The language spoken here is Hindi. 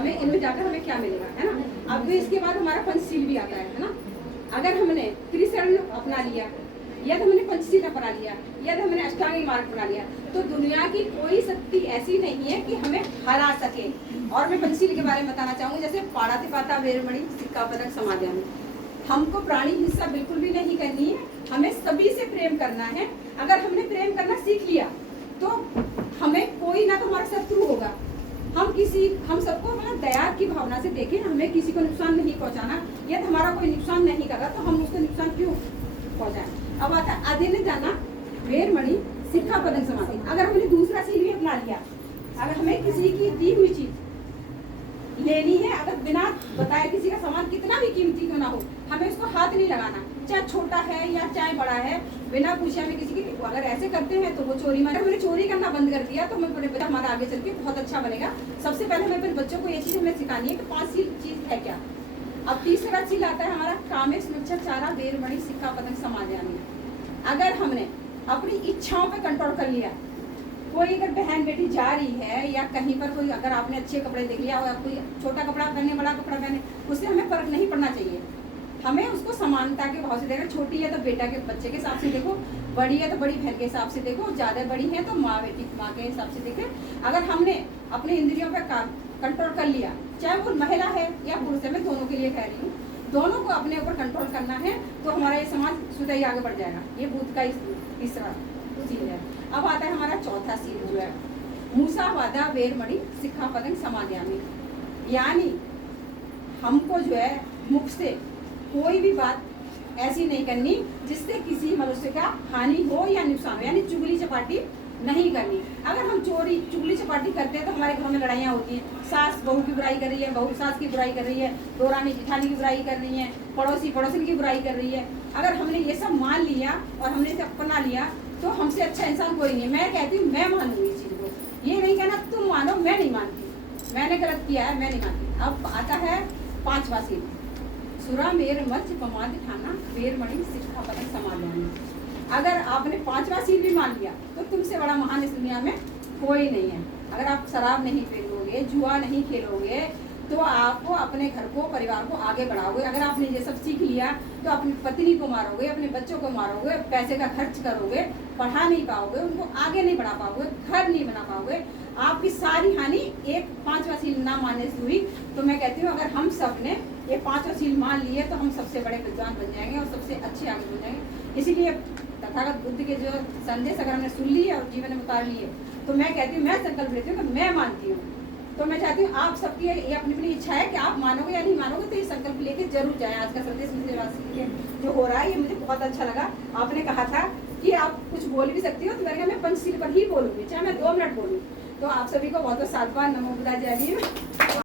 हमें इनमें जाकर हमें क्या मिलेगा, है ना। अब इसके बाद हमारा पंचशील भी आता है ना। अगर हमने त्रिशरण अपना लिया या तो हमने पंचशील अपना लिया या तो हमने अष्टांगिक मार्ग अपना लिया, तो दुनिया की कोई शक्ति ऐसी नहीं है कि हमें हरा सके। और मैं पंचशील के बारे में बताना चाहूँगी, जैसे पाणातिपाता वेरमणि सिक्का पदक समाध्यामि। हमको प्राणी हिंसा बिल्कुल भी नहीं करनी है, हमें सभी से प्रेम करना है। अगर हमने प्रेम करना सीख लिया तो हमें कोई ना तो हमारा शत्रु होगा। हम सबको मतलब दया की भावना से देखें, हमें किसी को नुकसान नहीं पहुंचाना। यदि हमारा कोई नुकसान नहीं कर रहा तो हम उसको नुकसान क्यों पहुंचाएं। अब आता है अधीन जाना वेरमणि सिक्खा पदक समाधि। अगर हमने दूसरा शील भी अपना लिया, अगर हमें किसी की दी हुई चीज लेनी है, अगर बिना बताए किसी का सामान कितना भी कीमती क्यों ना हो, हमें उसको हाथ नहीं लगाना, चाहे छोटा है या चाहे बड़ा है, बिना पूछे हमें किसी की। अगर ऐसे करते हैं तो वो चोरी मारे। हमने चोरी करना बंद कर दिया तो हमें बड़े बच्चा हमारा आगे चल के बहुत अच्छा बनेगा। सबसे पहले हमें अपने बच्चों को ये चीज हमें सिखानी है कि 5 चीज है क्या। अब तीसरा चीज आता है हमारा कामेश चारा वेरमणि सिक्खा पदक समाध्यामि। अगर हमने अपनी इच्छाओं पे कंट्रोल कर लिया, कोई अगर बहन बेटी जा रही है या कहीं पर कोई, अगर आपने अच्छे कपड़े देख लिया और कोई छोटा कपड़ा पहने बड़ा कपड़ा पहने, उससे हमें फर्क नहीं पड़ना चाहिए। हमें उसको समानता के भाव से देखना। छोटी है तो बेटा के बच्चे के हिसाब से देखो, बड़ी है तो बड़ी बहन के हिसाब से देखो, ज़्यादा बड़ी है तो माँ बेटी माँ के हिसाब से देखे। अगर हमने अपने इंद्रियों पर कंट्रोल कर लिया, चाहे वो महिला है या पुरुष है, मैं दोनों के लिए कह रही हूँ, दोनों को अपने ऊपर कंट्रोल करना है तो हमारा ये समाज स्वतः ही आगे बढ़ जाएगा। ये बुद्ध का तीसरा सील है। अब आता है हमारा चौथा सील जो है मूसावादा वेरमणि सिक्खा पदक समाध्यामि। यानी हमको जो है मुख से कोई भी बात ऐसी नहीं करनी जिससे किसी मनुष्य का हानि हो या नुकसान हो, यानी चुगली चपाटी नहीं करनी। अगर हम चुगली चपाटी करते हैं तो हमारे घर में लड़ाइयाँ होती हैं। सास बहू की बुराई कर रही है, बहू सास की बुराई कर रही है, दौरानी जिठानी की बुराई कर रही है, पड़ोसी पड़ोसन की बुराई कर रही है। अगर हमने ये सब मान लिया और हमने इसे अपना लिया तो हमसे अच्छा इंसान कोई नहीं है। मैं कहती हूँ मैं मानूंगी इस चीज़ को, ये नहीं कहना तुम मानो, मैं नहीं मानती, मैंने गलत किया है, मैं नहीं मानती। अब आता है 5वां सील सुरा मेर मच पमाद ठाना वेरमणि सिक्खा पदक समाध्यामि। अगर आपने 5वां सील भी मान लिया तो तुमसे बड़ा महान इस दुनिया में कोई नहीं है। अगर आप शराब नहीं पीओगे, जुआ नहीं खेलोगे, तो आपको अपने घर को परिवार को आगे बढ़ाओगे। अगर आपने ये सब सीख लिया तो अपनी पत्नी को मारोगे, अपने बच्चों को मारोगे, पैसे का खर्च करोगे, पढ़ा नहीं पाओगे, उनको आगे नहीं बढ़ा पाओगे, घर नहीं बना पाओगे, आपकी सारी हानि एक 5वां सील ना मानने से हुई। तो मैं कहती हूँ अगर हम सब ने ये 5वां सील मान लिए तो हम सबसे बड़े विद्वान बन जाएंगे और सबसे अच्छे आगे बढ़ जाएंगे। इसीलिए तथागत बुद्ध के जो संदेश अगर हमने सुन लिए और जीवन में उतार लिए तो मैं कहती हूँ, मैं संकल्प लेती हूँ कि मैं मानती हूँ। तो मैं चाहती हूँ आप सबकी ये अपनी अपनी इच्छा है कि आप मानोगे या नहीं मानोगे, तो ये संकल्प लेके जरूर जाएं। आज का संदेश मुझे जो हो रहा है ये मुझे बहुत अच्छा लगा। आपने कहा था कि आप कुछ बोल भी सकती हो, तो मैं पंचशील पर ही बोलूँगी, चाहे मैं 2 मिनट बोलूँ। तो आप सभी को बहुत बहुत साधुवाद, नमो बुद्धाय, जय भीम।